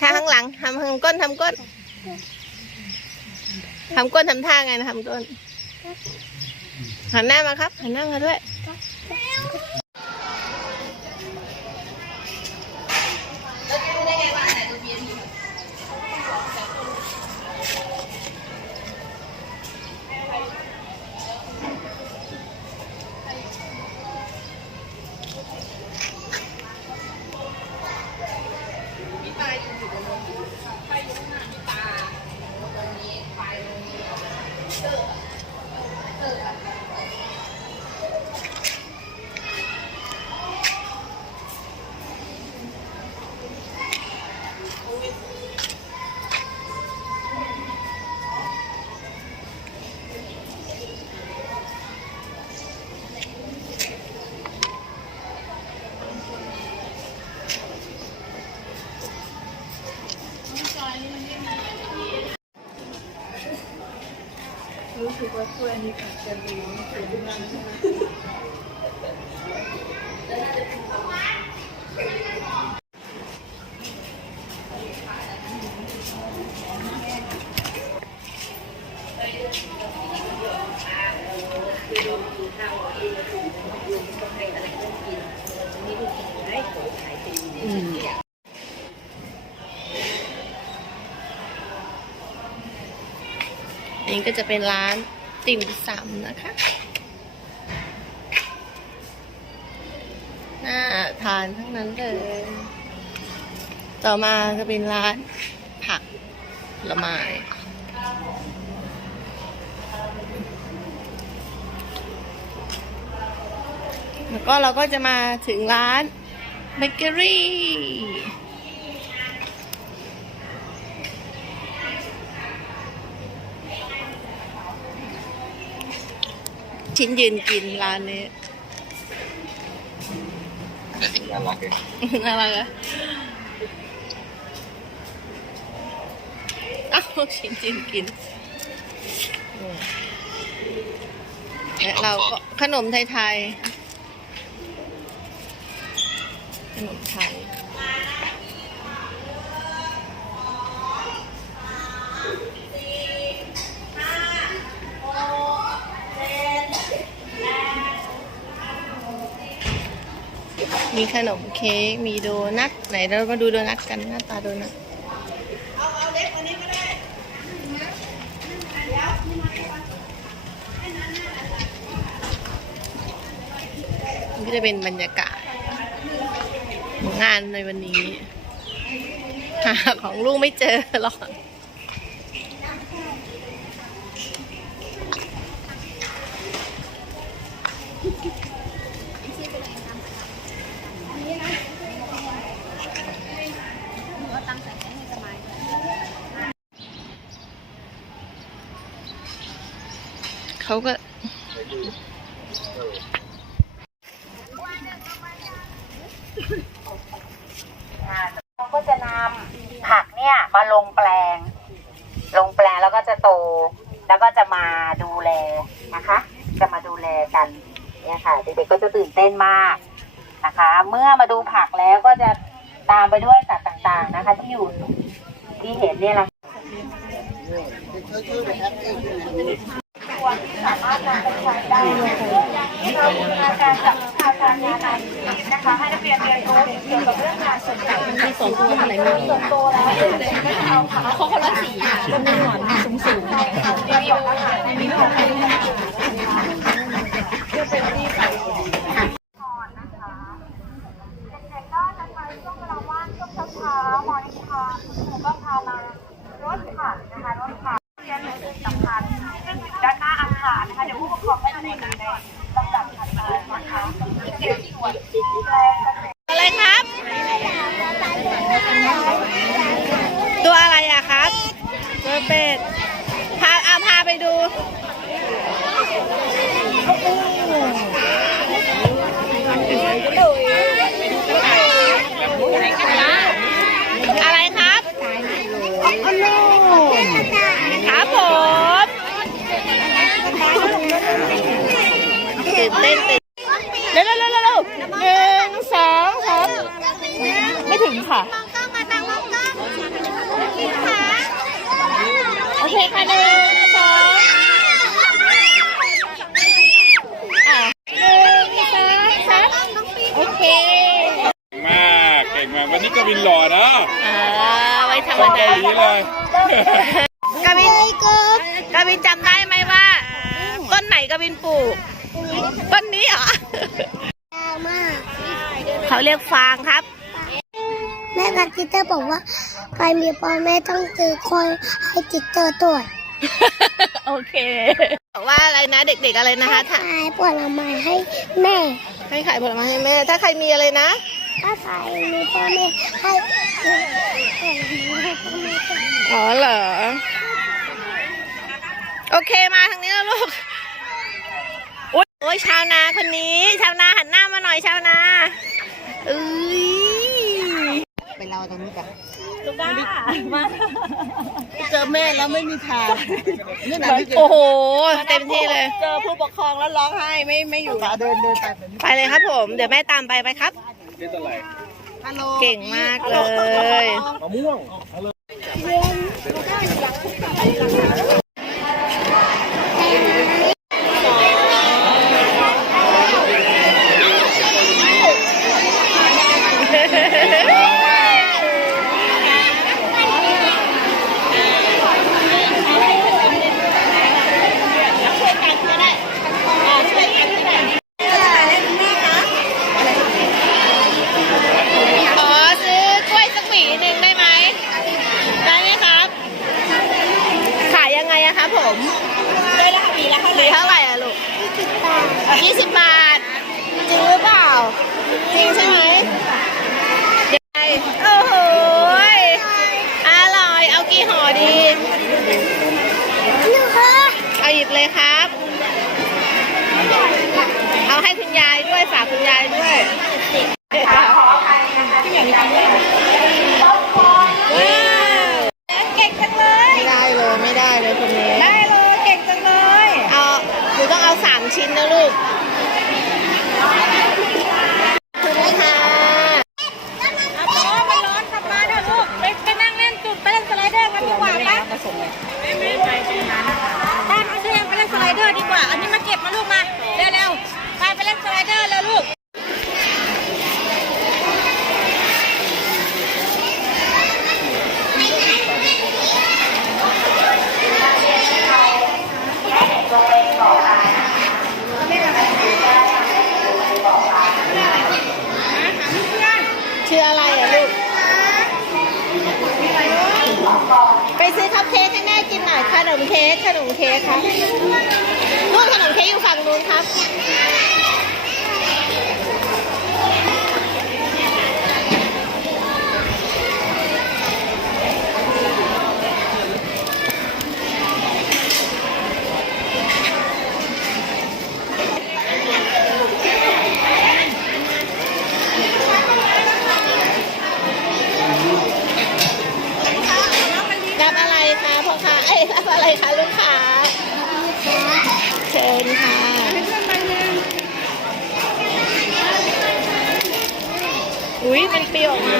ทางข้างหลังทำทำก้นทำก้นทำก้นทำท่าไงนะทำก้นหันหน้ามาครับหันหน้ามาด้วย สึกว่าถ้วยนี้อาจจะดีสูงมาก อันนี้ก็จะเป็นร้านติ่มซำนะคะ น่าทานทั้งนั้นเลย ต่อมาจะเป็นร้านผักผละไม้แล้วก็เราก็จะมาถึงร้านเบเกอรี่ ชิ้นยืนกินร้านนี้น่ารักเลยน่ารักอะเอ้าวชิ้นยืนกินอืมและเราก็ขนมไทยๆขนมไทย มีขนมเค้ก มีโดนัท ไหนเรามาดูโดนัทกันหน้าตาโดนัทนี่ก็จะเป็นบรรยากาศงานในวันนี้ หาของลูกไม่เจอหรอก เขาก็เราก็จะนำผักเนี่ยมาลงแปลง ลงแปลงแล้วก็จะโต แล้วก็จะมาดูแลนะคะ จะมาดูแลกันเนี่ยค่ะเด็กๆก็จะตื่นเต้นมากนะคะ เมื่อมาดูผักแล้วก็จะตามไปด้วยสัตว์ ต่างๆนะคะ ที่อยู่ที่เห็นเนี่ยแหละตัวที่สามารถนำไปใช้ได้เราบูรณาการกับทางการงานนะคะให้นักเรียนเรียนรู้เกี่ยวกับเรื่องงานส่วนตัวมีสองตัวอะไรมีส่วนตัวแล้วเขาคนละสีอะมีหนึ่งหนอนสูงสูง ใช่ค่ะเรียนอาหารในนี้ของเป็นอาหารจะเป็นที่ใส่ก่อนนะคะเด็กๆก็จะใช้ช่วงเวลาว่างช่วงเช้าๆมอนิทานครูก็พามารถผักนะคะรถผักเรียนหนังสือสำคัญซึ่งอยู่ด้าน หาอาคารนะคะ เดี๋ยวผู้ปกครองก็จะได้ดูในลำดับถัดมานะคะเดี๋ยวส่วนแปลง เร็วเร็วเร็วเร็วหนึ่งสองสามไม่ถึงค่ะโอเคค่ะหนึ่งสองหนึ่งสองสามโอเค เก่งมากเก่งมากวันนี้กวินหล่อเนาะอ่าไว้ทำอะไรเกาหลีเลย กวินกวินจำได้ไหมว่า ต้นไหนกวินปลูก ต้นนี้เหรอเขาเรียกฟางครับ แม่กับจิตเตอร์บอกว่าใครมีพ่อแม่ต้องซื้อคนให้จิตเตอร์ตรวจโอเคบอกว่าอะไรนะเด็กๆอะไรนะคะถ้าขายผลไม้ให้แม่ ให้ขายผลไม้ให้แม่ ถ้าใครมีอะไรนะถ้าใครมีพ่อแม่ให้ผลไม้ให้พ่อแม่ตรวจอ๋อเหรอ โอเคมาทางนี้แล้วลูกอุ๊ย โอ้ยชาวนาคนนี้ ชาวนาหันหน้ามาหน่อยชาวนาเอ้ยเจอแม่แล้วไม่มีทางนี่นะพี่เจโอ้โหเต็มที่เลย เจอผู้ปกครองแล้วร้องไห้ไม่ไม่อยู่เดินเดินไปแบบนี้ไปเลยครับผม เดี๋ยวแม่ตามไปไปครับฮัลโหลเก่งมากเลยมะม่วง ขอซื้อกล้วยสักหวีหนึ่งได้ไหม ได้ไหมครับ ขายยังไงอะครับผมได้ละหวีละเท่าไหร่เท่าไหร่อะลูก ยี่สิบบาท จริงหรือเปล่า จริงใช่ไหมเดี๋ยวไปโอ้โหยอร่อย เอากี่ห่อดี เอาหยิบเลยครับ เอาให้คุณยายด้วยฝากคุณยายด้วย เก่งจังเลย ไม่ได้เลยไม่ได้เลยคนนี้ ได้เลยเก่งจังเลย เอาหนูต้องเอาสามชิ้นนะลูกคุณค่ะ ร้อนมันร้อนกลับมาเถอะลูกไปไปนั่งเล่นจุดไปเล่นสไลเดอร์กันดีกว่าปะไม่ไม่ไปบ้านเอาเสื้อไปเล่นสไลเดอร์ดีกว่า อันนี้มาเก็บมาลูกมาเร็วเร็วๆไปไปเล่นสไลเดอร์เลยลูก ชื่ออะไรอะลูก ไปซื้อคัพเค้กให้แม่กินหน่อยขนมเค้กขนมเค้กครับนู่นขนมเค้กอยู่ฝั่งนู้นครับ รับอะไรคะพ่อค้าเอะไรคะลูกค้าเชิญค่ะอุ้ยมันปลิวออกมา